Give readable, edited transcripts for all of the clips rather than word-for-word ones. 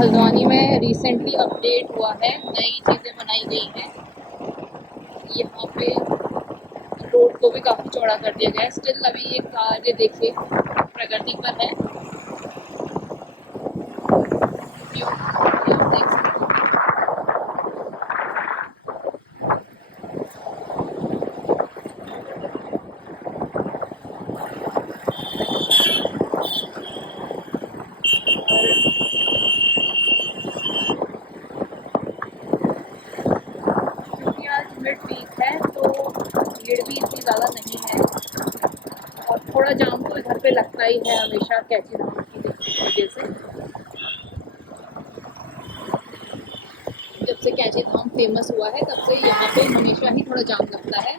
हल्द्वानी में recently update हुआ है, नई चीज़ें बनाई गई हैं। यहाँ पे रोड को भी काफ़ी चौड़ा कर दिया गया है। स्टिल अभी ये कार्य देखिए प्रगति पर है। ये आप देख सकते हैं। क्योंकि आज मिड वीक है तो भीड़ भी इतनी ज़्यादा नहीं है, और थोड़ा जाम तो इधर पे लगता ही है हमेशा कैची धाम की वजह से। जब से कैची धाम फेमस हुआ है तब से यहाँ पे हमेशा ही थोड़ा जाम लगता है।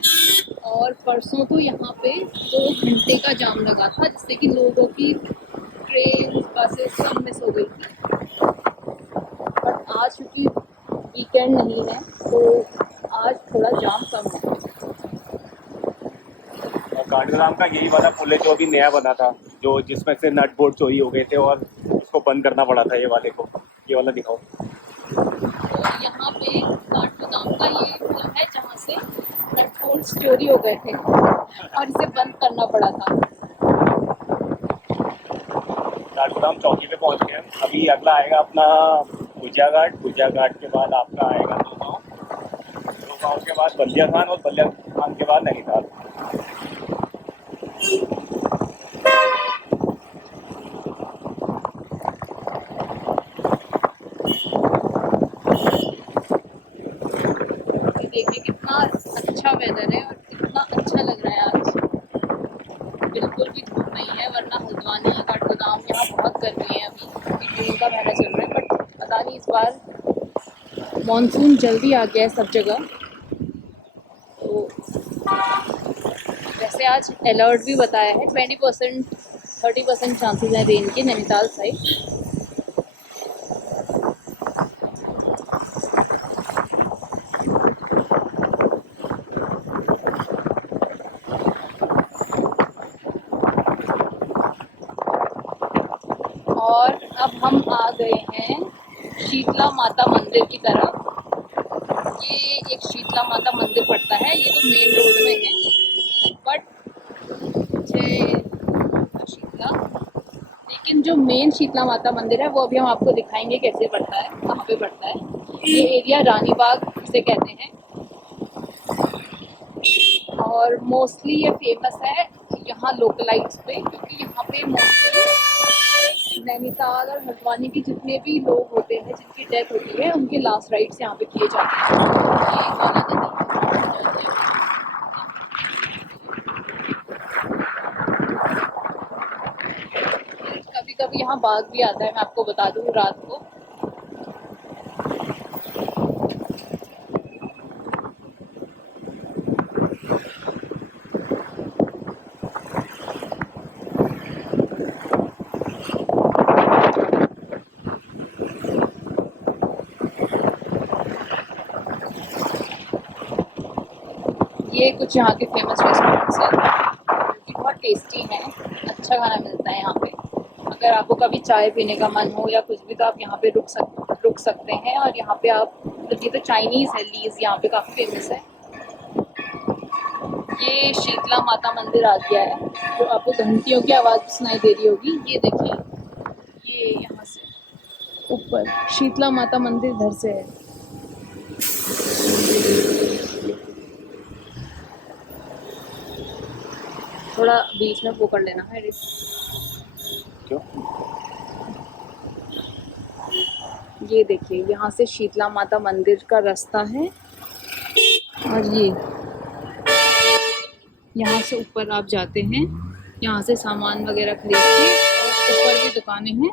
और परसों तो यहाँ पे 2 घंटे का जाम लगा था, जिससे कि लोगों की ट्रेन बसेस सब मिस हो गई थी। बट आज क्योंकि वीकेंड नहीं है तो आज थोड़ा जाम कम है। काठगोदाम का यही वाला पुल है जो अभी नया बना था, जो जिसमें से नट बोल्ट चोरी हो गए थे और उसको बंद करना पड़ा था। ये वाले को, ये वाला दिखाओ। तो यहाँ पे काठगोदाम का ये पुल है जहाँ से नट बोल्ट चोरी हो गए थे और इसे बंद करना पड़ा था। काठगोदाम चौकी पे पहुंच गए। अभी अगला आएगा अपना भुजिया घाट। भुजिया घाट के बाद आपका आएगा दो गाँव के बाद बलिया खान, और बलिया खान के बाद नैनीताल। देखिए कितना अच्छा वेदर है और कितना अच्छा लग रहा है आज। बिल्कुल भी धूप नहीं है, वरना हल्द्वानी काठगोदाम यहाँ बहुत गर्मी है अभी, क्योंकि जून का महीना चल रहा है। बट पता नहीं इस बार मॉनसून जल्दी आ गया है सब जगह। तो वैसे आज अलर्ट भी बताया है, 20% 30% चांसेस हैं रेन के नैनीताल साइड। और अब हम आ गए हैं शीतला माता मंदिर की तरफ। ये एक शीतला माता मंदिर पड़ता है, ये तो मेन रोड में है। बट शीतला, लेकिन जो मेन शीतला माता मंदिर है वो अभी हम आपको दिखाएंगे कैसे पड़ता है, कहाँ पे पड़ता है। ये एरिया रानी बाग से कहते हैं और मोस्टली ये फेमस है यहाँ लोकलाइट्स पे, क्योंकि यहाँ पे मोस्टली नैनीताल और हल्द्वानी के जितने भी लोग होते हैं जिनकी डेथ होती है उनके लास्ट राइट्स यहाँ पे किए जाते हैं। ये गौरा नदी, कभी कभी यहाँ बाघ भी आता है, मैं आपको बता दूँ रात को। ये कुछ यहाँ के फेमस रेस्टोरेंट्स हैं जो कि बहुत टेस्टी हैं, अच्छा खाना मिलता है यहाँ पे। अगर आपको कभी चाय पीने का मन हो या कुछ भी तो आप यहाँ पे रुक सकते हैं। और यहाँ पे आप, ये तो चाइनीज़ है, लीज़ यहाँ पे काफ़ी फेमस है। ये शीतला माता मंदिर आ गया है, तो आपको घंटियों की आवाज़ भी सुनाई दे रही होगी। ये देखिए, ये यहाँ से ऊपर शीतला माता मंदिर इधर से है। थोड़ा बीच में पकड़ लेना है। क्यों? ये देखिए, यहाँ से शीतला माता मंदिर का रास्ता है और ये यहाँ से ऊपर आप जाते हैं, यहाँ से सामान वगैरह खरीद के, और ऊपर भी दुकानें हैं।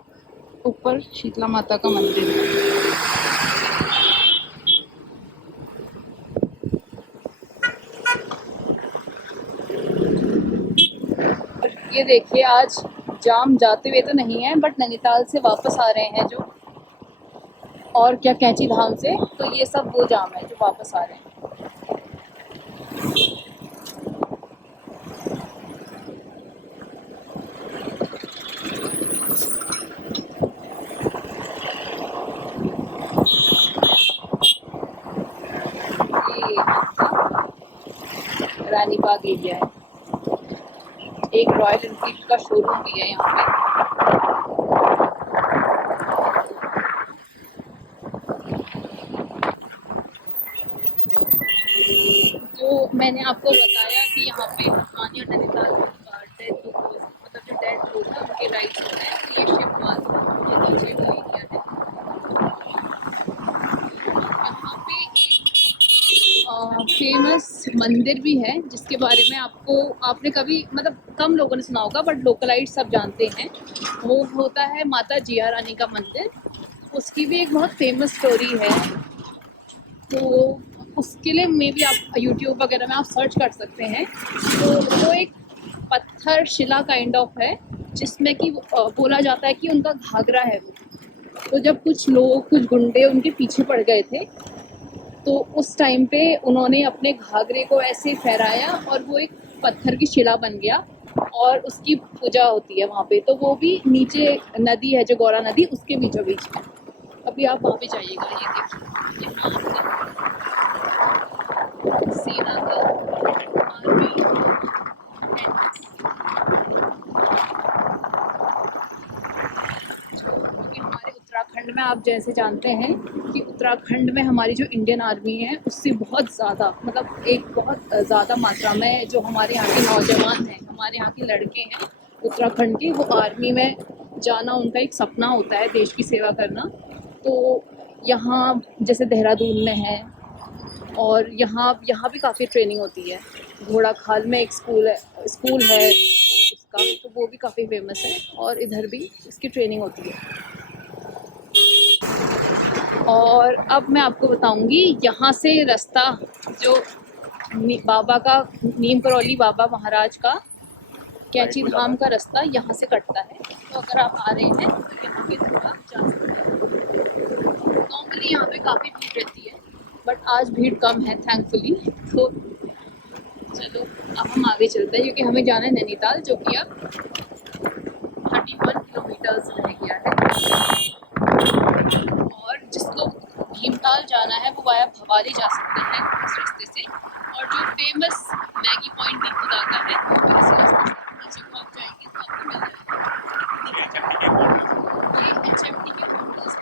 ऊपर शीतला माता का मंदिर है। और ये देखिए, आज जाम जाते हुए तो नहीं है, बट नैनीताल से वापस आ रहे हैं जो, और क्या कैंची धाम से, तो ये सब वो जाम है जो वापस आ रहे हैं। बाग एरिया है। एक रॉयल एनफील्ड का शोरूम भी है यहाँ पे। जो मैंने आपको बताया कि यहाँ पे हमानी और नैनीताल डेड मतलब जो डेड लोग हैं उनके राइट्स होते हैं, तो ये शिवपाल के नीचे का एरिया है। यहाँ पे एक फेमस मंदिर भी है जिसके बारे में आपने कभी मतलब कम लोगों ने सुना होगा, बट लोकलाइट सब जानते हैं। वो होता है माता जिया रानी का मंदिर। उसकी भी एक बहुत फेमस स्टोरी है, तो उसके लिए मे भी आप यूट्यूब वगैरह में आप सर्च कर सकते हैं। तो वो एक पत्थर शिला काइंड ऑफ है जिसमें कि बोला जाता है कि उनका घाघरा है वो। तो जब कुछ लोग कुछ गुंडे उनके पीछे पड़ गए थे, तो उस टाइम पे उन्होंने अपने घाघरे को ऐसे फहराया और वो एक पत्थर की शिला बन गया और उसकी पूजा होती है वहाँ पे। तो वो भी नीचे नदी है जो गौरा नदी, उसके बीचों बीच है। अभी आप वहाँ पे जाइएगा, ये देखिए यहाँ पे सेना का आर्मी क्योंकि हमारे उत्तराखंड में आप जैसे जानते हैं कि उत्तराखंड में हमारी जो इंडियन आर्मी है उससे बहुत ज़्यादा मतलब एक बहुत ज़्यादा मात्रा में जो हमारे यहाँ के नौजवान हैं, हमारे यहाँ के लड़के हैं उत्तराखंड के, वो आर्मी में जाना उनका एक सपना होता है, देश की सेवा करना। तो यहाँ जैसे देहरादून में है और यहाँ यहाँ भी काफ़ी ट्रेनिंग होती है। घोड़ा खाल में एक स्कूल है उसका, तो वो भी काफ़ी फेमस है और इधर भी इसकी ट्रेनिंग होती है। और अब मैं आपको बताऊंगी यहाँ से रास्ता जो बाबा का नीम करौली बाबा महाराज का कैंची धाम का रास्ता यहाँ से कटता है। तो अगर आप आ रहे हैं तो यहाँ के थ्रू आप जा सकते हैं। नॉर्मली यहाँ पे काफ़ी भीड़ रहती है, बट आज भीड़ कम है थैंकफुली। तो चलो अब हम आगे चलते हैं क्योंकि हमें जाना है नैनीताल, जो कि अब 31 किलोमीटर्स रह गया है। और जिसको भीमताल जाना है वो वाया भवाली जा सकते हैं इस रास्ते से। और जो फेमस मैगी पॉइंट दीपू दादा है वो भी इसी रास्ते से नीचे को आप जाएंगे तो आपको मिल जाएगा। ये HMT के होटल्स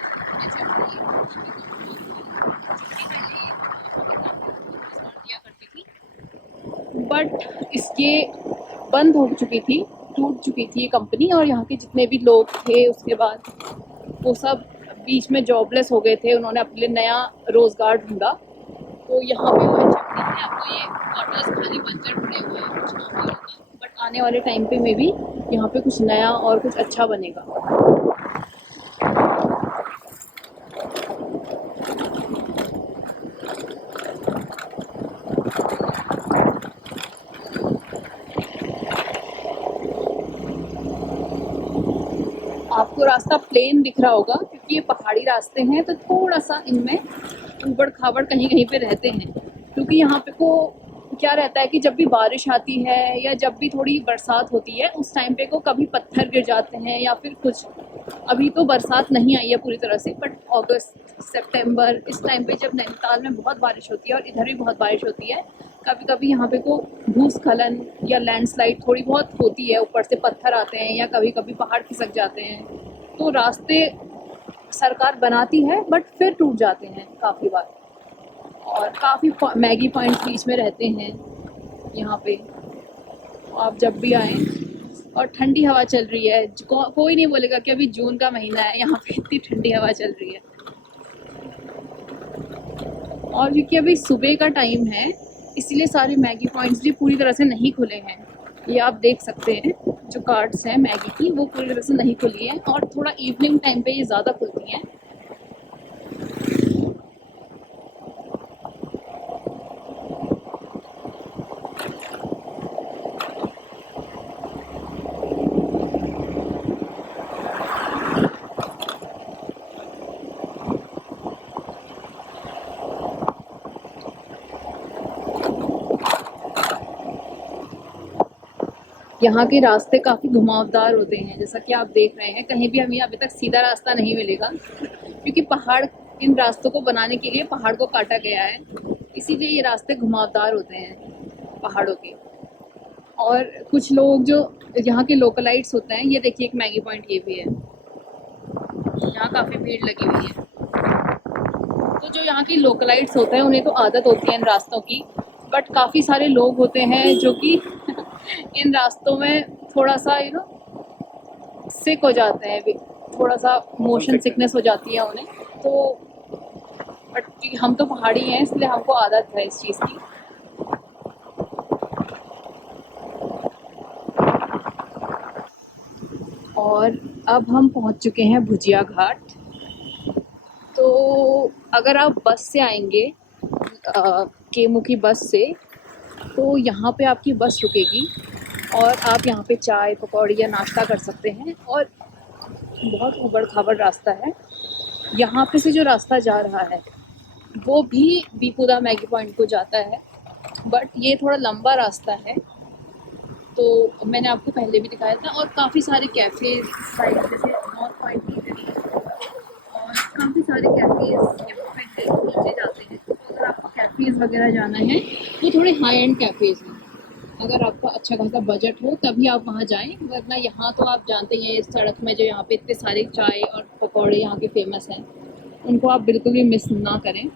दिया करती थी, बट इसके बंद हो चुकी थी, टूट चुकी थी ये कंपनी। और यहाँ के जितने भी लोग थे उसके बाद वो सब बीच में जॉबलेस हो गए थे, उन्होंने अपने लिए नया रोज़गार ढूंढा। तो यहाँ पे वो HMT है। अब तो ये क्वार्टर्स खाली बंजर पड़े हुए हैं कुछ लोगों का, बट आने वाले टाइम पे में भी यहाँ पे कुछ नया और कुछ अच्छा बनेगा। आपको रास्ता प्लेन दिख रहा होगा क्योंकि ये पहाड़ी रास्ते हैं, तो थोड़ा सा इनमें ऊबड़ खाबड़ कहीं कहीं पे रहते हैं। क्योंकि यहाँ पे को क्या रहता है कि जब भी बारिश आती है या जब भी थोड़ी बरसात होती है उस टाइम पे को कभी पत्थर गिर जाते हैं या फिर कुछ। अभी तो बरसात नहीं आई है पूरी तरह से, बट अगस्त सितंबर इस टाइम पे जब नैनीताल में बहुत बारिश होती है और इधर भी बहुत बारिश होती है, कभी कभी यहाँ पे को भूस्खलन या लैंडस्लाइड थोड़ी बहुत होती है, ऊपर से पत्थर आते हैं या कभी कभी पहाड़ खिसक जाते हैं। तो रास्ते सरकार बनाती है बट फिर टूट जाते हैं काफ़ी बार। और काफ़ी मैगी पॉइंट्स बीच में रहते हैं यहाँ पे। आप जब भी आएँ, और ठंडी हवा चल रही है, कोई नहीं बोलेगा कि अभी जून का महीना है, यहाँ पे इतनी ठंडी हवा चल रही है। और क्योंकि अभी सुबह का टाइम है इसलिए सारे मैगी पॉइंट्स भी पूरी तरह से नहीं खुले हैं। ये आप देख सकते हैं जो कार्ट्स हैं मैगी की वो पूरी तरह से नहीं खुली हैं, और थोड़ा इवनिंग टाइम पे ये ज़्यादा खुलती हैं। यहाँ के रास्ते काफ़ी घुमावदार होते हैं, जैसा कि आप देख रहे हैं। कहीं भी हमें अभी तक सीधा रास्ता नहीं मिलेगा क्योंकि पहाड़, इन रास्तों को बनाने के लिए पहाड़ को काटा गया है, इसीलिए ये रास्ते घुमावदार होते हैं पहाड़ों के। और कुछ लोग जो यहाँ के लोकलाइट्स होते हैं, ये देखिए एक मैगी पॉइंट ये भी है, यहाँ काफ़ी भीड़ लगी हुई है। तो जो यहाँ की लोकलाइट्स होते हैं उन्हें तो आदत होती है इन रास्तों की, बट काफ़ी सारे लोग होते हैं जो कि इन रास्तों में थोड़ा सा सिक हो जाते हैं, थोड़ा सा मोशन सिकनेस हो जाती है उन्हें। तो बट हम तो पहाड़ी हैं इसलिए हमको आदत है इस चीज़ की। और अब हम पहुंच चुके हैं भुजिया घाट। तो अगर आप बस से आएंगे केमू की बस से, तो यहाँ पे आपकी बस रुकेगी और आप यहाँ पे चाय पकौड़ी या नाश्ता कर सकते हैं। और बहुत ऊबड़ खाबड़ रास्ता है, यहाँ पे से जो रास्ता जा रहा है वो भी दीपुदा मैगी पॉइंट को जाता है, बट ये थोड़ा लंबा रास्ता है। तो मैंने आपको पहले भी दिखाया था। और काफ़ी सारे कैफ़े साइड जैसे नॉर्थ पॉइंट ईटरी और काफ़ी सारे कैफ़ेज़ यहाँ पे खोले जाते हैं। तो अगर आपको कैफ़ेज़ वगैरह जाना है वो थोड़े हाई एंड कैफ़ेज़ हैं, अगर आपका अच्छा खासा बजट हो तभी आप वहाँ जाएं, वरना यहाँ तो आप जानते ही हैं इस सड़क में जो यहाँ पे इतने सारे चाय और पकौड़े यहाँ के फेमस हैं, उनको आप बिल्कुल भी मिस ना करें।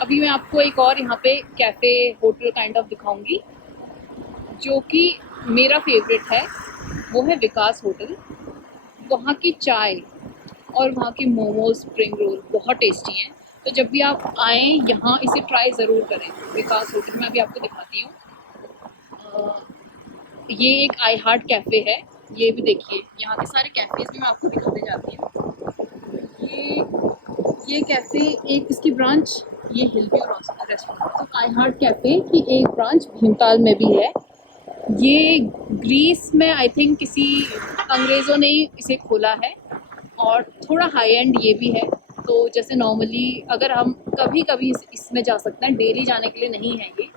अभी मैं आपको एक और यहाँ पे कैफ़े होटल काइंड ऑफ दिखाऊंगी जो कि मेरा फेवरेट है, वो है विकास होटल। वहाँ की चाय और वहाँ के मोमोज स्प्रिंग रोल बहुत टेस्टी हैं। तो जब भी आप आएँ यहाँ इसे ट्राई ज़रूर करें, विकास होटल। मैं अभी आपको दिखाती हूँ। ये एक आई हार्ट कैफ़े है, ये भी देखिए। यहाँ के सारे कैफ़ेज़ भी मैं आपको दिखाते जाती हूँ। ये कैफ़े एक इसकी ब्रांच ये हिल व्यू रेस्टोरेंट, तो आई हार्ट कैफ़े की एक ब्रांच भीमताल में भी है। ये ग्रीस में आई थिंक किसी अंग्रेज़ों ने ही इसे खोला है और थोड़ा हाई एंड ये भी है। तो जैसे नॉर्मली अगर हम कभी कभी इसमें जा सकते हैं, डेली जाने के लिए नहीं है ये।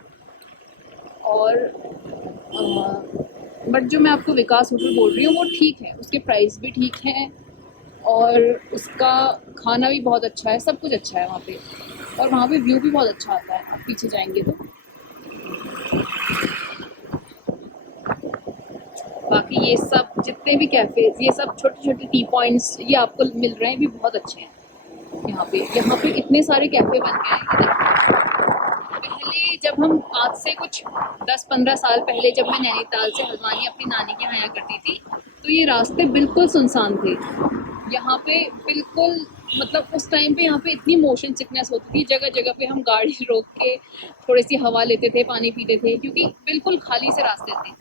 और बट जो मैं आपको विकास होटल बोल रही हूँ वो ठीक है, उसके प्राइस भी ठीक हैं और उसका खाना भी बहुत अच्छा है, सब कुछ अच्छा है वहाँ पे। और वहाँ पे व्यू भी बहुत अच्छा आता है, आप पीछे जाएंगे तो। बाकी ये सब जितने भी कैफ़ेज़, ये सब छोटे छोटे टी पॉइंट्स ये आपको मिल रहे हैं, भी बहुत अच्छे हैं यहाँ पे इतने सारे कैफ़े बन गए हैं। पहले जब हम आज से कुछ 10-15 साल पहले जब मैं नैनीताल से हल्द्वानी अपनी नानी के यहाँ आया करती थी, तो ये रास्ते बिल्कुल सुनसान थे। यहाँ पे बिल्कुल मतलब उस टाइम पे यहाँ पे इतनी मोशन सिकनेस होती थी, जगह जगह पे हम गाड़ी रोक के थोड़ी सी हवा लेते थे, पानी पीते थे, क्योंकि बिल्कुल खाली से रास्ते थे।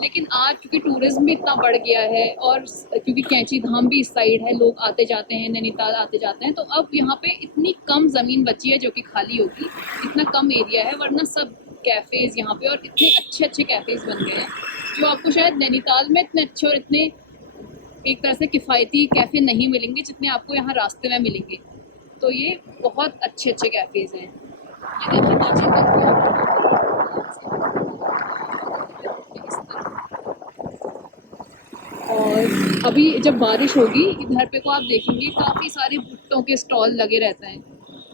लेकिन आज क्योंकि टूरिज्म भी इतना बढ़ गया है और क्योंकि कैंची धाम भी इस साइड है, लोग आते जाते हैं, नैनीताल आते जाते हैं, तो अब यहाँ पे इतनी कम ज़मीन बची है जो कि खाली होगी, इतना कम एरिया है, वरना सब कैफ़ेज़ यहाँ पे और इतने अच्छे अच्छे कैफ़ेज़ बन गए हैं जो आपको शायद नैनीताल में इतने अच्छे और इतने एक तरह से किफ़ायती कैफ़े नहीं मिलेंगे जितने आपको यहाँ रास्ते में मिलेंगे। तो ये बहुत अच्छे अच्छे कैफ़ेज़ हैं। ये देखिए नीचे और अभी जब बारिश होगी इधर पे को आप देखेंगे काफ़ी सारे भुट्टों के स्टॉल लगे रहते हैं,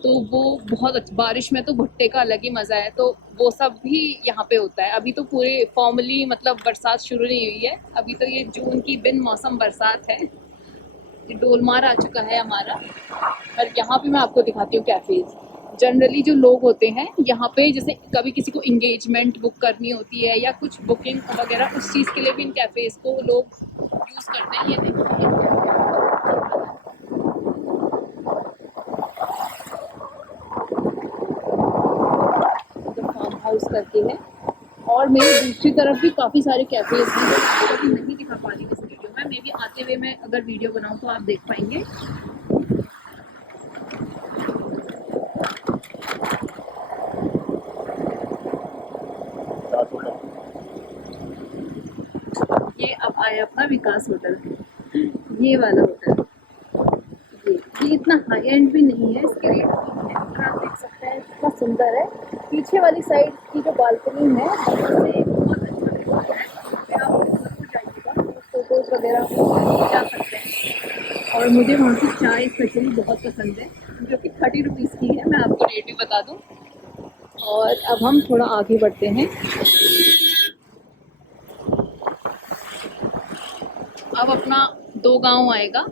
तो वो बहुत अच्छा, बारिश में तो भुट्टे का अलग ही मज़ा है। तो वो सब भी यहाँ पे होता है। अभी तो पूरे फॉर्मली मतलब बरसात शुरू नहीं हुई है, अभी तो ये जून की बिन मौसम बरसात है, ये डोलमार आ चुका है हमारा। और यहाँ पे मैं आपको दिखाती हूँ कैफ़ेज़। जनरली जो लोग होते हैं यहाँ पे, जैसे कभी किसी को इंगेजमेंट बुक करनी होती है या कुछ बुकिंग वगैरह, उस चीज़ के लिए भी इन कैफ़ेज़ को लोग यूज़ करते हैं। ये देखिए द फार्म हाउस करके है। और मेरी दूसरी तरफ भी काफ़ी सारे कैफ़ेज़ हैं जो मैं अभी नहीं दिखा पा रही इस वीडियो में। मे बी आते हुए मैं अगर वीडियो बनाऊँ तो आप देख पाएंगे। ये अब आया अपना विकास होटल, ये वाला होटल। ये इतना हाई एंड भी नहीं है, इसके रेट ठीक है। और आप देख सकते हैं कितना सुंदर है। पीछे वाली साइड की जो बालकनी है वहाँ से बहुत अच्छा व्यू आता है। फिर आप ज़रूर जाइएगा, फोटोज़ वगैरह जा सकते हैं। और मुझे वहाँ की चाय स्पेशली बहुत पसंद है, जो कि 30 रुपीज़ की है। मैं आपको रेट भी बता दूँ। और अब हम थोड़ा आगे बढ़ते हैं। अब अपना 2 गांव आएगा।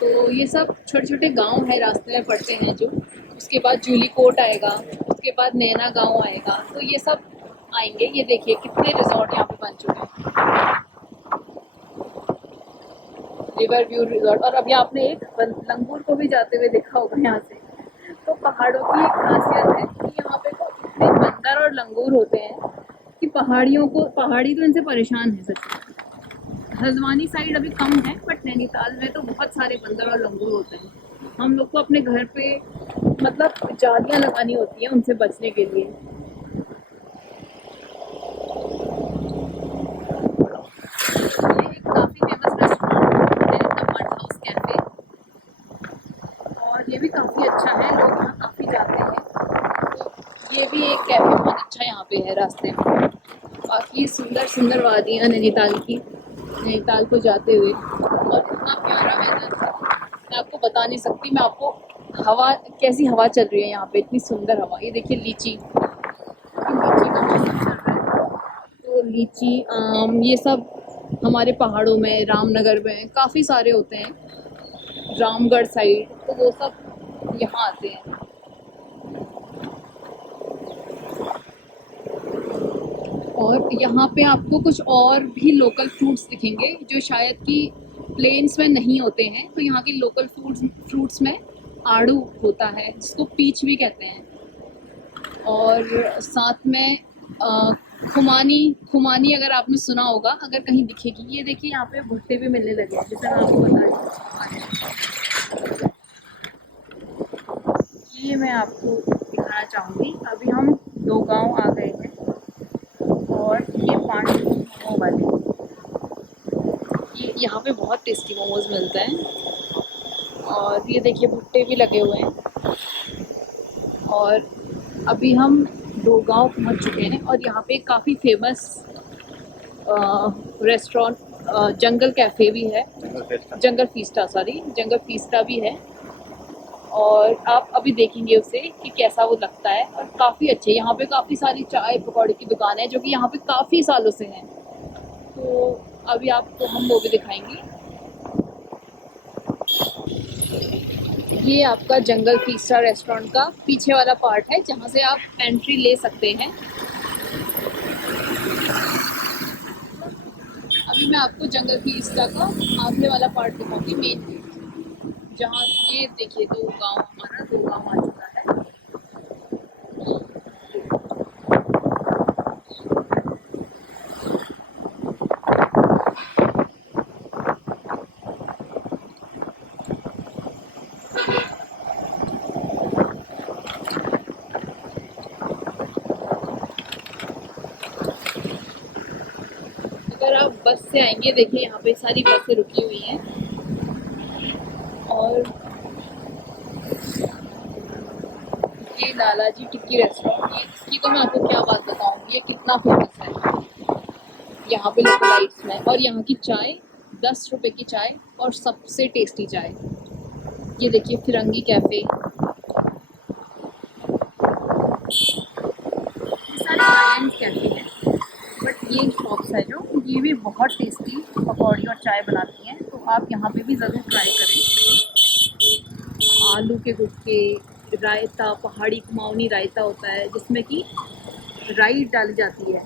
तो ये सब छोटे छोटे गांव है, रास्ते में पड़ते हैं जो। उसके बाद जूली कोट आएगा, उसके बाद नैना गांव आएगा, तो ये सब आएंगे। ये देखिए कितने रिजॉर्ट यहाँ पे बन चुके हैं, रिवर व्यू रिजॉर्ट। और अभी आपने एक लंगूर को भी जाते हुए देखा होगा यहाँ से। तो पहाड़ों की एक खासियत है कि यहाँ पे तो इतने बंदर और लंगूर होते हैं कि पहाड़ी तो इनसे परेशान है सच में। हल्द्वानी साइड अभी कम है, बट नैनीताल में तो बहुत सारे बंदर और लंगूर होते हैं। हम लोग को अपने घर पे मतलब जालियाँ लगानी होती हैं उनसे बचने के लिए। ये एक काफ़ी फेमस रेस्टोरेंट है, द मड हाउस कैफ़े। और ये भी काफ़ी अच्छा है, लोग यहाँ काफ़ी जाते हैं। तो ये भी एक कैफ़े बहुत अच्छा यहाँ पे है रास्ते में। बाकी सुंदर सुंदर वादियाँ नैनीताल की, नैनीताल को जाते हुए, और इतना प्यारा वेदर मैं आपको बता नहीं सकती। मैं आपको हवा, कैसी हवा चल रही है यहाँ पे, इतनी सुंदर हवा। ये देखिए लीची, लीची का मौसम चल रहा है। तो लीची, आम, ये सब हमारे पहाड़ों में, रामनगर में काफ़ी सारे होते हैं, रामगढ़ साइड, तो वो सब यहाँ आते हैं। और यहाँ पे आपको कुछ और भी लोकल फ्रूट्स दिखेंगे जो शायद कि प्लेन्स में नहीं होते हैं। तो यहाँ के लोकल फ्रूट्स में आड़ू होता है, जिसको पीच भी कहते हैं। और साथ में अ, खुमानी, खुमानी अगर आपने सुना होगा, अगर कहीं दिखेगी। ये देखिए यहाँ पे भुट्टे भी मिलने लगे हैं, जैसे मैं आपको बता रही हूँ। ये मैं आपको दिखाना चाहूँगी। अभी हम 2 गांव आ गए हैं, और ये पानी मोमो वाले, ये यहाँ पे बहुत टेस्टी मोमोज मिलते हैं। और ये देखिए भुट्टे भी लगे हुए हैं। और अभी हम 2 गांव पहुँच चुके हैं, और यहाँ पे काफ़ी फेमस रेस्टोरेंट जंगल कैफ़े भी है, जंगल फीस्टा, सॉरी, जंगल फीस्टा भी है। और आप अभी देखेंगे उसे कि कैसा वो लगता है। और काफ़ी अच्छे, यहाँ पे काफ़ी सारी चाय पकौड़े की दुकान है जो कि यहाँ पे काफ़ी सालों से हैं। तो अभी आपको हम वो भी दिखाएंगे। ये आपका जंगल फीस्टा रेस्टोरेंट का पीछे वाला पार्ट है, जहाँ से आप एंट्री ले सकते हैं। अभी मैं आपको जंगल फीस्टा का आगे वाला पार्ट दिखाऊंगी, मेन गेट, जहाँ ये देखिए 2 गांव, हमारा 2 गांव आ चुका है। अगर आप बस से आएंगे, देखिए यहाँ पे सारी बसें रुकी हुई हैं। और ये लालाजी टिक्की रेस्टोरेंट, ये इसकी तो मैं आपको क्या बात बताऊँ, ये कितना फेमस है यहाँ पे लोकलाइट्स में। और यहाँ की चाय 10 रुपए की चाय, और सबसे टेस्टी चाय। ये देखिए फिरंगी कैफ़े, ये सारे हाई एंड कैफ़े हैं। बट ये शॉप्स है जो, ये भी बहुत टेस्टी पकौड़ी और चाय बनाती हैं, तो आप यहाँ पे भी ज़रूर ट्राई करें। आलू के गुटके, रायता, पहाड़ी कुमाऊनी रायता होता है जिसमें कि राई डाली जाती है।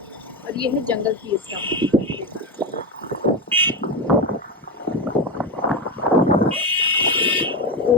और ये है जंगल फीस्टा। तो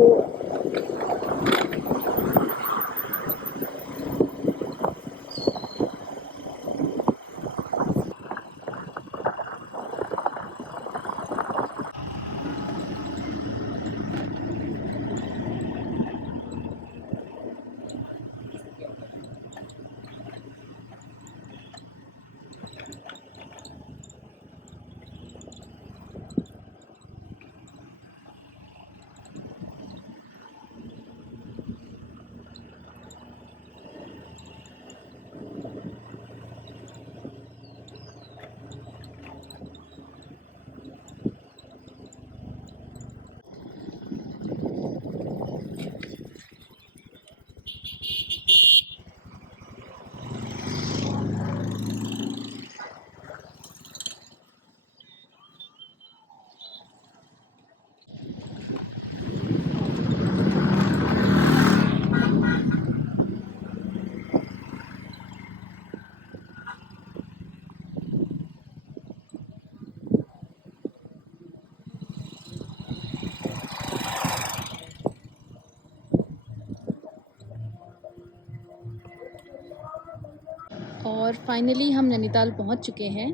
और फाइनली हम नैनीताल पहुंच चुके हैं।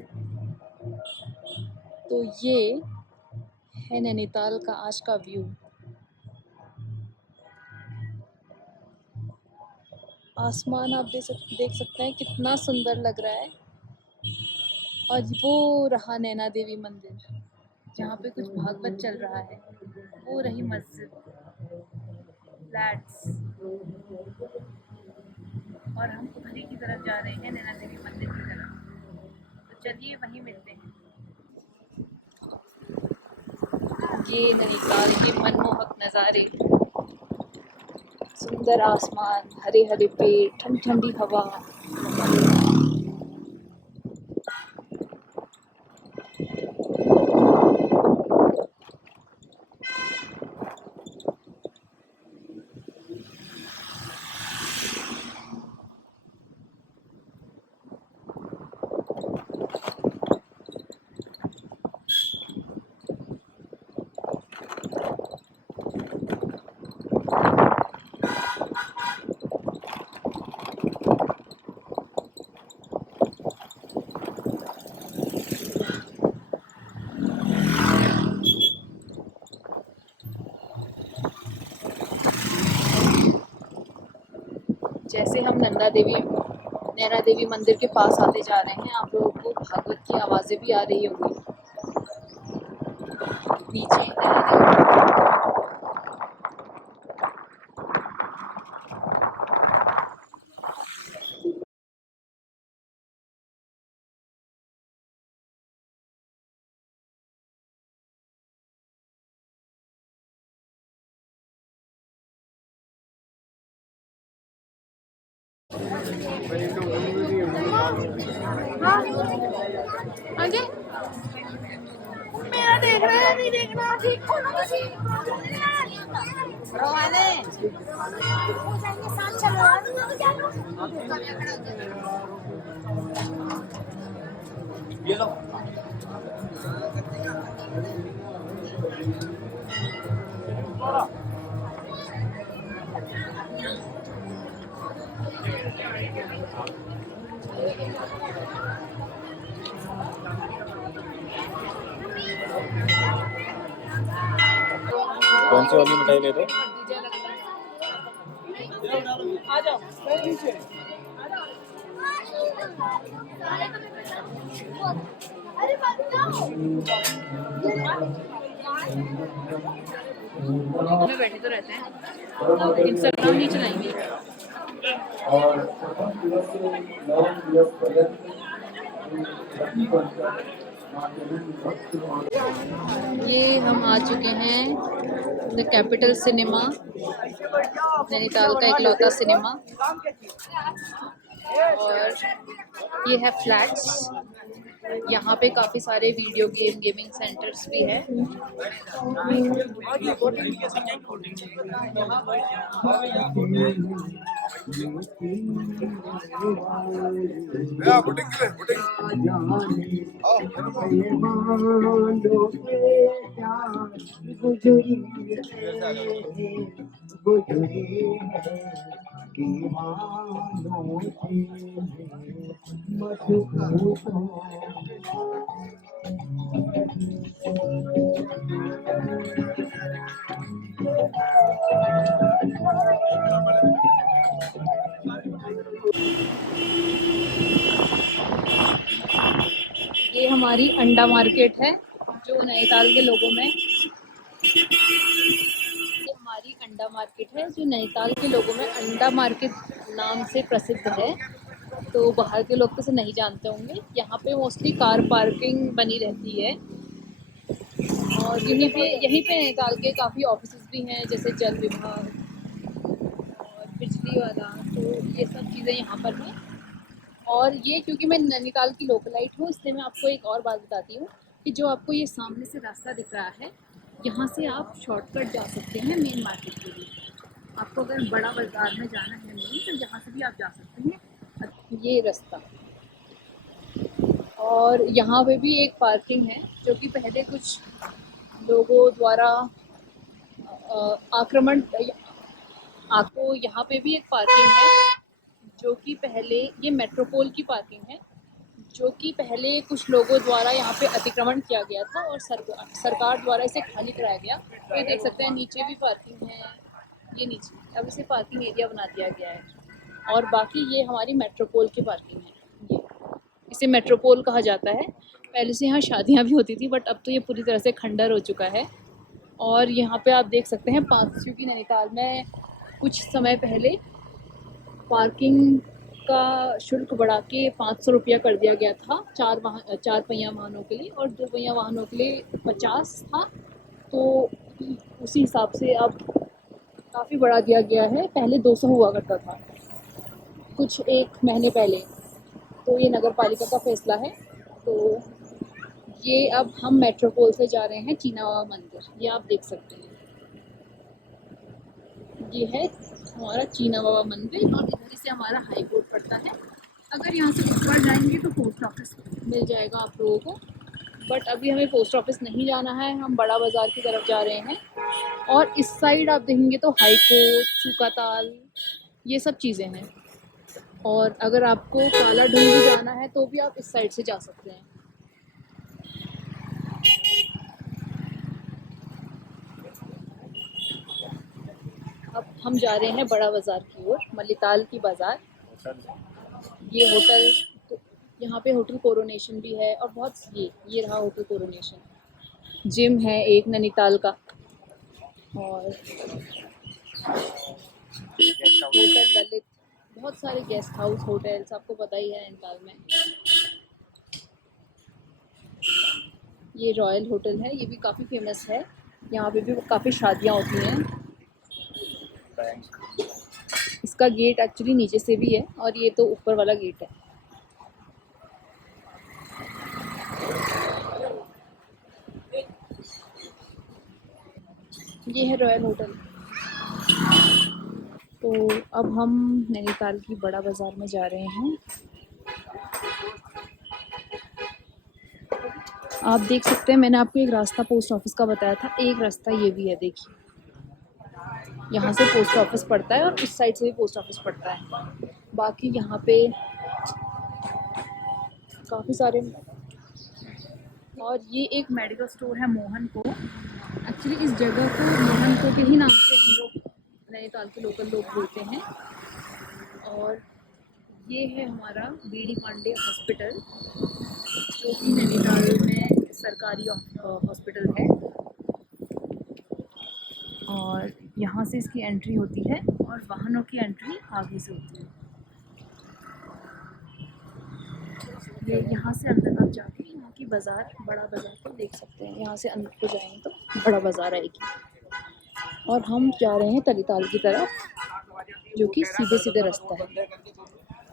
तो ये है नैनीताल का आज का व्यू। आसमान आप देख सकते हैं कितना सुंदर लग रहा है। और वो रहा नैना देवी मंदिर जहाँ पे कुछ भागवत चल रहा है। वो रही मस्जिद, फ्लैट्स, और हम उधरी की तरफ जा रहे हैं, नैना देवी मंदिर की तरफ। तो चलिए वहीं मिलते हैं। ये नैनीताल के मनमोहक नज़ारे, सुंदर आसमान, हरे हरे पेड़, ठंडी ठंडी हवा। जैसे हम नैना देवी मंदिर के पास आते जा रहे हैं, आप लोगों को भागवत की आवाज़ें भी आ रही होंगी नीचे नैना देवी। आगे मेरा देख रहा है, नहीं देखना ठीक हो ना रोहाने साथ चलो ये लो। कौन सी वाली मिठाई ले दो? आ जाओ। में बैठे तो रहते हैं, इंस्टाग्राम नहीं चलाएंगे। और ये हम आ चुके हैं द कैपिटल सिनेमा, नैनीताल का इकलौता सिनेमा। और ये है फ्लैट्स। यहाँ पे काफ़ी सारे वीडियो गेमिंग सेंटर्स भी है। ये हमारी अंडा मार्केट है जो नैनीताल के लोगों में, ये हमारी अंडा मार्केट है जो नैनीताल के लोगों में अंडा मार्केट नाम से प्रसिद्ध है। तो बाहर के लोग तो इसे नहीं जानते होंगे। यहाँ पे मोस्टली कार पार्किंग बनी रहती है। और यहीं पे नैनीताल के काफ़ी ऑफिसेज भी हैं, जैसे जल विभाग और बिजली वाला। तो ये सब चीज़ें यहाँ पर हैं। और ये क्योंकि मैं नैनीताल की लोकलाइट हूँ, इसलिए मैं आपको एक और बात बताती हूँ कि जो आपको ये सामने से रास्ता दिख रहा है, यहाँ से आप शॉर्टकट जा सकते हैं मेन मार्केट के लिए। आपको अगर बड़ा बाज़ार में जाना है नहीं, तो यहाँ से भी आप जा सकते हैं। ये रास्ता, और यहाँ पे भी एक पार्किंग है जो कि पहले कुछ लोगों द्वारा आक्रमण, आपको यहाँ पे भी एक पार्किंग है जो कि पहले ये मेट्रोपोल की पार्किंग है, जो कि पहले कुछ लोगों द्वारा यहाँ पे अतिक्रमण किया गया था और सरकार द्वारा इसे खाली कराया गया। तो ये देख सकते हैं नीचे भी पार्किंग है, ये नीचे अब इसे पार्किंग एरिया बना दिया गया है। और बाकी ये हमारी मेट्रोपोल की पार्किंग है, ये इसे मेट्रोपोल कहा जाता है। पहले से यहाँ शादियाँ भी होती थी, बट अब तो ये पूरी तरह से खंडर हो चुका है। और यहाँ पे आप देख सकते हैं क्योंकि नैनीताल में कुछ समय पहले पार्किंग का शुल्क बढ़ा के 500 रुपया कर दिया गया था 4 पहिया वाहनों के लिए, और 2 पहिया वाहनों के लिए 50 था। तो उसी हिसाब से अब काफ़ी बढ़ा दिया गया है, पहले 200 हुआ करता था कुछ 1 महीने पहले। तो ये नगर पालिका का फैसला है। तो ये अब हम मेट्रोपोल से जा रहे हैं चीना बाबा मंदिर, ये आप देख सकते हैं, ये है हमारा चीना बाबा मंदिर और इधर से हमारा हाई कोर्ट पड़ता है। अगर यहाँ से ऊपर जाएंगे तो पोस्ट ऑफिस मिल जाएगा आप लोगों को, बट अभी हमें पोस्ट ऑफिस नहीं जाना है, हम बड़ा बाज़ार की तरफ जा रहे हैं। और इस साइड आप देखेंगे तो हाई कोर्ट, सूकाताल, ये सब चीज़ें हैं। और अगर आपको काला ढूंढ जाना है तो भी आप इस साइड से जा सकते हैं। अब हम जा रहे हैं बड़ा बाज़ार की ओर, मल्लीताल की बाज़ार। ये होटल, तो यहाँ पे होटल कोरोनेशन भी है और बहुत ये रहा होटल कोरोनेशन। जिम है एक नैनीताल का, और होटल ललित, बहुत सारे गेस्ट हाउस होटल्स आपको पता ही है नैनीताल में। ये रॉयल होटल है, ये भी काफ़ी फेमस है, यहाँ पे भी काफ़ी शादियाँ होती हैं। इसका गेट एक्चुअली नीचे से भी है और ये तो ऊपर वाला गेट है। ये है रॉयल होटल। तो अब हम नैनीताल की बड़ा बाज़ार में जा रहे हैं। आप देख सकते हैं मैंने आपको एक रास्ता पोस्ट ऑफिस का बताया था, एक रास्ता ये भी है, देखिए यहाँ से पोस्ट ऑफिस पड़ता है और उस साइड से भी पोस्ट ऑफिस पड़ता है। बाकी यहाँ पे काफ़ी सारे, और ये एक मेडिकल स्टोर है मोहन को। एक्चुअली इस जगह को मोहन को के ही नाम से हम लोग नैनीताल के लोकल लोग बोलते हैं। और ये है हमारा बीडी पांडे हॉस्पिटल, जो कि नैनीताल में सरकारी हॉस्पिटल है। और यहाँ से इसकी एंट्री होती है और वाहनों की एंट्री आगे से होती है। ये यहाँ से अंदर आप जाके यहाँ की बाज़ार, बड़ा बाज़ार को देख सकते हैं। यहाँ से अंदर को जाएंगे तो बड़ा बाज़ार आएगी। और हम जा रहे हैं तलीताल की तरफ, जो कि सीधे सीधे रास्ता है।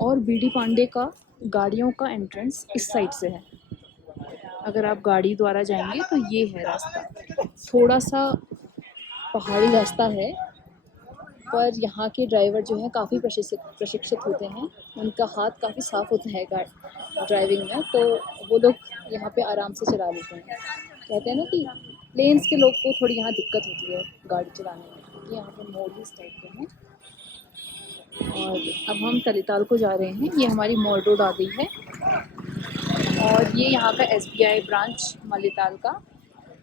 और बीडी पांडे का गाड़ियों का एंट्रेंस इस साइड से है। अगर आप गाड़ी द्वारा जाएंगे तो ये है रास्ता, थोड़ा सा पहाड़ी रास्ता है, पर यहाँ के ड्राइवर जो हैं काफ़ी प्रशिक्षित होते हैं, उनका हाथ काफ़ी साफ़ होता है ड्राइविंग में, तो वो लोग यहाँ पे आराम से चला लेते हैं। कहते हैं ना कि प्लेन्स के लोग को थोड़ी यहाँ दिक्कत होती है गाड़ी चलाने में, क्योंकि यहाँ पे मोड़ इस टाइप के हैं। और अब हम तलीताल को जा रहे हैं, ये हमारी मॉल रोड आ गई है। और ये यहाँ का SBI ब्रांच मल्लीताल का,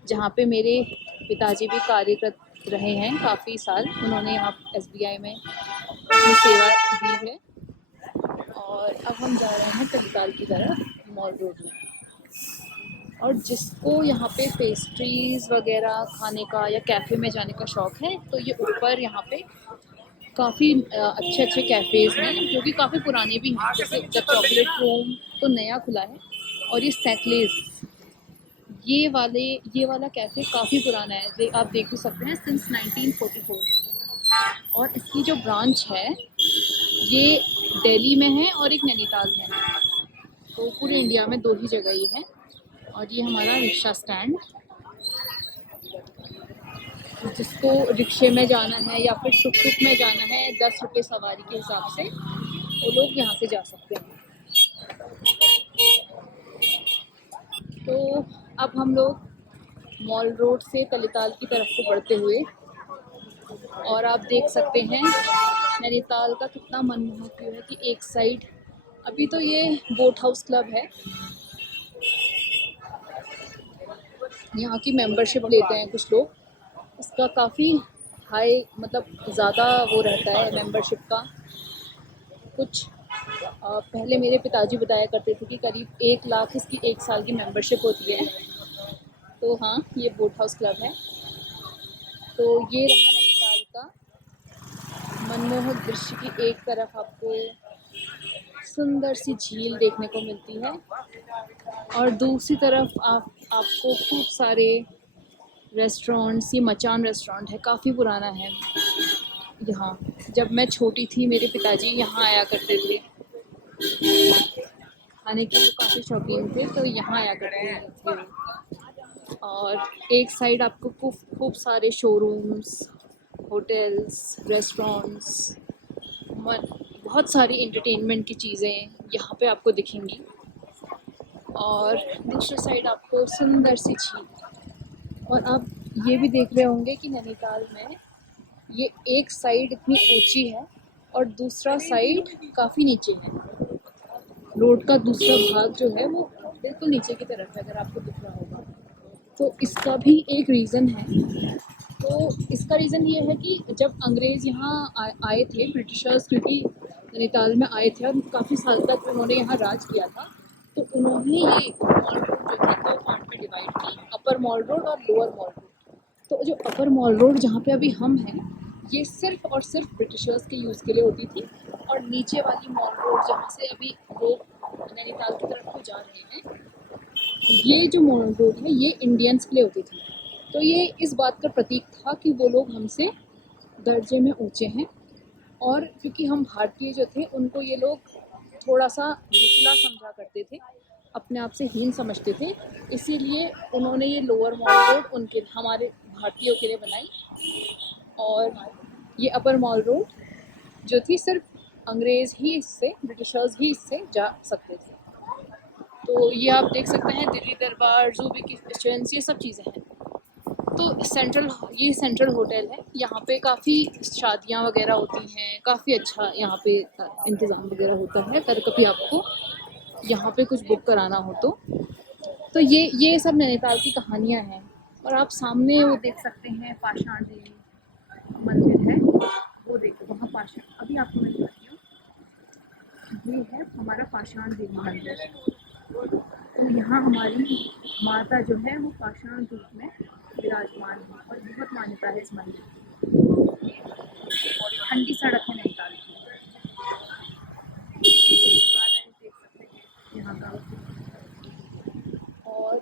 जहाँ पे मेरे पिताजी भी कार्यरत रहे हैं काफ़ी साल, उन्होंने यहाँ SBI में अपनी सेवा दी है। और अब हम जा रहे हैं तलीताल की तरफ मॉल रोड में। और जिसको यहाँ पे पेस्ट्रीज़ वगैरह खाने का या कैफ़े में जाने का शौक़ है, तो ये ऊपर यहाँ पे काफ़ी अच्छे अच्छे कैफ़ेज़ हैं, जो कि काफ़ी पुराने भी हैं। जैसे द चॉकलेट रूम तो नया खुला है, और ये सैकलेज़, ये वाला कैफ़े काफ़ी पुराना है, आप देख भी सकते हैं, सिंस 1944। और इसकी जो ब्रांच है ये दिल्ली में है और एक नैनीताल में है, तो पूरे इंडिया में 2 ही जगह ये है। और ये हमारा रिक्शा स्टैंड, जिसको रिक्शे में जाना है या फिर टुक-टुक में जाना है 10 रुपये सवारी के हिसाब से, वो लोग यहाँ से जा सकते हैं। तो अब हम लोग मॉल रोड से तलीताल की तरफ को बढ़ते हुए, और आप देख सकते हैं नैनीताल का कितना मनमोहक व्यू है कि एक साइड अभी तो ये बोट हाउस क्लब है, यहाँ की मेंबरशिप लेते हैं कुछ लोग, इसका काफ़ी हाई मतलब ज़्यादा वो रहता है मेंबरशिप का। कुछ पहले मेरे पिताजी बताया करते थे कि करीब 1 लाख इसकी 1 साल की मेंबरशिप होती है। तो हाँ, ये बोट हाउस क्लब है। तो ये रहा नैनीताल का मनमोहक दृश्य की एक तरफ आपको सुंदर सी झील देखने को मिलती है और दूसरी तरफ आपको खूब सारे रेस्टोरेंट्स, ये मचान रेस्टोरेंट है, काफ़ी पुराना है यहाँ। जब मैं छोटी थी मेरे पिताजी यहाँ आया करते थे, खाने के लिए काफ़ी शौकीन थे, तो यहाँ आया करते थे। और एक साइड आपको खूब सारे शोरूम्स, होटल्स, रेस्टोरेंट्स, बहुत सारी एंटरटेनमेंट की चीज़ें यहाँ पे आपको दिखेंगी। और दूसरी साइड आपको सुंदर सी झील। और आप ये भी देख रहे होंगे कि नैनीताल में ये एक साइड इतनी ऊंची है और दूसरा साइड काफ़ी नीचे है। रोड का दूसरा भाग जो है वो बिल्कुल नीचे की तरफ है, अगर आपको दिख रहा होगा। तो इसका भी एक रीज़न है। तो इसका रीज़न ये है कि जब अंग्रेज़ यहाँ आए थे, ब्रिटिशर्स, क्योंकि नैनीताल में आए थे और काफ़ी साल तक उन्होंने यहाँ राज किया था, तो उन्होंने ये मॉल रोड जो थी 2 पार्ट में डिवाइड की, अपर मॉल रोड और लोअर मॉल रोड। तो जो अपर मॉल रोड जहाँ पे अभी हम हैं, ये सिर्फ और सिर्फ ब्रिटिशर्स के यूज़ के लिए होती थी, और नीचे वाली मॉल रोड जहाँ से अभी लोग नैनीताल की तरफ को जा रहे हैं, ये जो मॉल रोड है ये इंडियंस के लिए होती थी। तो ये इस बात का प्रतीक था कि वो लोग हमसे दर्जे में ऊंचे हैं, और क्योंकि हम भारतीय जो थे उनको ये लोग थोड़ा सा निचला समझा करते थे, अपने आप से हीन समझते थे, इसीलिए उन्होंने ये लोअर मॉल रोड उनके हमारे भारतीयों के लिए बनाई। और ये अपर मॉल रोड जो थी सिर्फ अंग्रेज़ ही इससे, ब्रिटिशर्स ही इससे जा सकते थे। तो ये आप देख सकते हैं दिल्ली दरबार, ज़ू की स्टैंड्स, ये सब चीज़ें हैं। तो ये सेंट्रल होटल है, यहाँ पे काफ़ी शादियाँ वगैरह होती हैं, काफ़ी अच्छा यहाँ पे इंतज़ाम वगैरह होता है। अगर कभी आपको यहाँ पे कुछ बुक कराना हो तो ये सब नैनीताल की कहानियाँ हैं। और आप सामने वो देख सकते हैं पाषाण देवी मंदिर है, वो देखो वहाँ पाषाण, अभी आपको मैं दिखाती हूँ, ये है हमारा पाषाण देवी मंदिर। तो यहाँ हमारी माता जो है वो पाषाण रूप में विराजमान है और बहुत मान्यता है इस मंदिर की। ठंडी सड़क है नैनीताल की, देख सकते हैं यहाँ का। और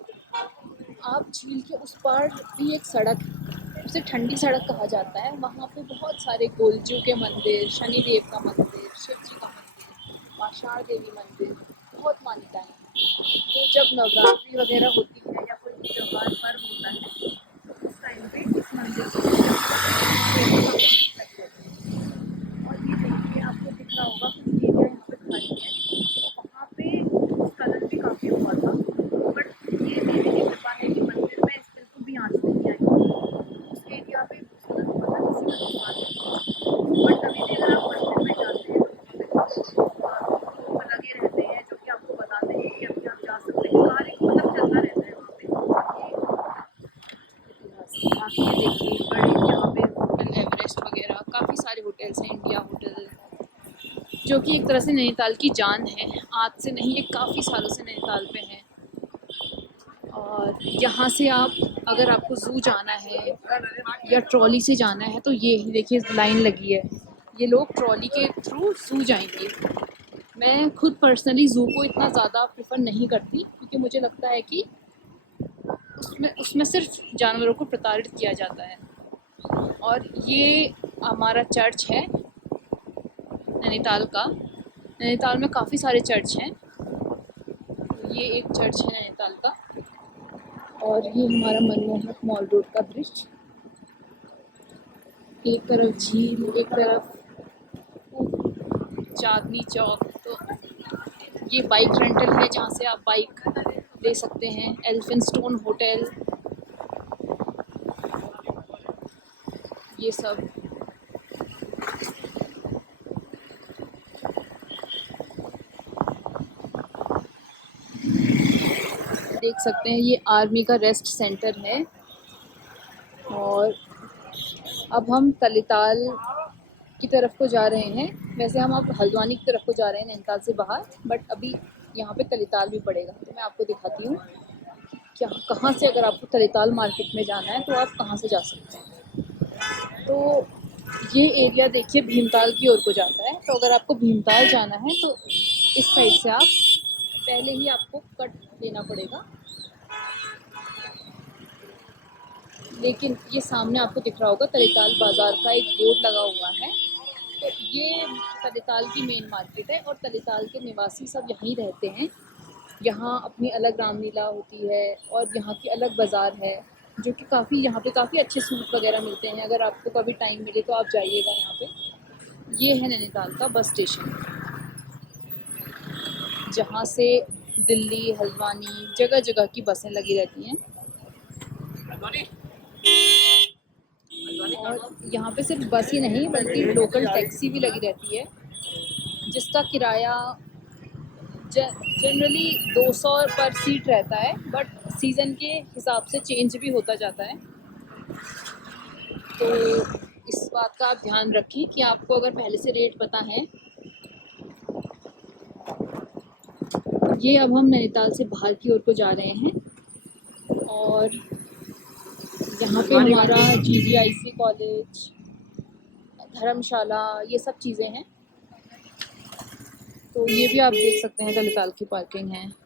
आप झील के उस पार भी एक सड़क है, उसे ठंडी सड़क कहा जाता है। वहाँ पे बहुत सारे गोलजू के मंदिर, शनिदेव का मंदिर, शिव जी का मंदिर, पाषाण देवी मंदिर, बहुत मान्यताएं हैं। तो जब नवरात्रि वगैरह होती है या कोई त्योहार पर्व होता है, उस टाइम पे इस मंदिर को और ये देखिए आपको दिख रहा होगा कुछ एरिया यहाँ पे खाली है, वहाँ पे कलर भी काफ़ी हुआ था, बट ये देवी की कृपा है कि मंदिर में इस बिल्कुल भी आँच नहीं आई। उस एरिया पे कलर हुआ था, किसी का नुकसान नहीं। बट अभी भी अगर आप मंदिर में जाते हैं तो लगे रहते हैं जो कि आपको बताते हैं कि अभी आप जा सकते हैं, कार्य मतलब चलता रहता है वहाँ पे। बाकी ये देखिए बड़े यहाँ पे होटल एवरेस्ट वगैरह काफ़ी सारे होटल्स हैं, इंडिया होटल, जो कि एक तरह से नैनीताल की जान है। आज से नहीं, ये काफ़ी सालों से नैनीताल पे हैं। और यहाँ से आप अगर आपको ज़ू जाना है या ट्रॉली से जाना है तो ये देखिए लाइन लगी है, ये लोग ट्रॉली के थ्रू ज़ू जाएंगे। मैं खुद पर्सनली ज़ू को इतना ज़्यादा प्रेफर नहीं करती, क्योंकि मुझे लगता है कि उसमें सिर्फ जानवरों को प्रताड़ित किया जाता है। और ये हमारा चर्च है नैनीताल का। नैनीताल में काफ़ी सारे चर्च हैं, तो ये एक चर्च है नैनीताल का। और ये हमारा मनमोहक मॉल रोड का दृश्य, एक तरफ झील, एक तरफ चांदनी चौक। तो ये बाइक रेंटल है जहाँ से आप बाइक ले सकते हैं। एल्फिनस्टोन होटल, ये सब देख सकते हैं ये आर्मी का रेस्ट सेंटर है। और अब हम तलिताल की तरफ को जा रहे हैं। वैसे हम अब हल्द्वानी की तरफ को जा रहे हैं नैनीताल से बाहर, बट अभी यहाँ पे तलिताल भी पड़ेगा। तो मैं आपको दिखाती हूँ क्या कहाँ से, अगर आपको तलिताल मार्केट में जाना है तो आप कहाँ से जा सकते हैं। तो ये एरिया देखिए भीमताल की ओर को जाता है। तो अगर आपको भीमताल जाना है तो इस साइड से आप पहले ही आपको कट देना पड़ेगा। लेकिन ये सामने आपको दिख रहा होगा तलिताल बाजार का एक बोर्ड लगा हुआ है। तो ये तलिताल की मेन मार्केट है और तलिताल के निवासी सब यहीं रहते हैं। यहाँ अपनी अलग रामलीला होती है और यहाँ की अलग बाज़ार है, जो कि काफ़ी यहाँ पे काफ़ी अच्छे सूट वगैरह मिलते हैं। अगर आपको कभी टाइम मिले तो आप जाइएगा यहाँ पे। ये है नैनीताल का बस स्टेशन, जहाँ से दिल्ली, हल्द्वानी, जगह जगह की बसें लगी रहती हैं। और यहाँ पे सिर्फ बस ही नहीं बल्कि लोकल टैक्सी भी लगी रहती है, जिसका किराया जनरली 200 पर सीट रहता है, बट सीज़न के हिसाब से चेंज भी होता जाता है। तो इस बात का आप ध्यान रखें कि आपको अगर पहले से रेट पता है। ये अब हम नैनीताल से बाहर की ओर को जा रहे हैं और यहाँ पे हमारा GGIC कॉलेज, धर्मशाला, ये सब चीज़ें हैं। तो ये भी आप देख सकते हैं तलिताल की पार्किंग है।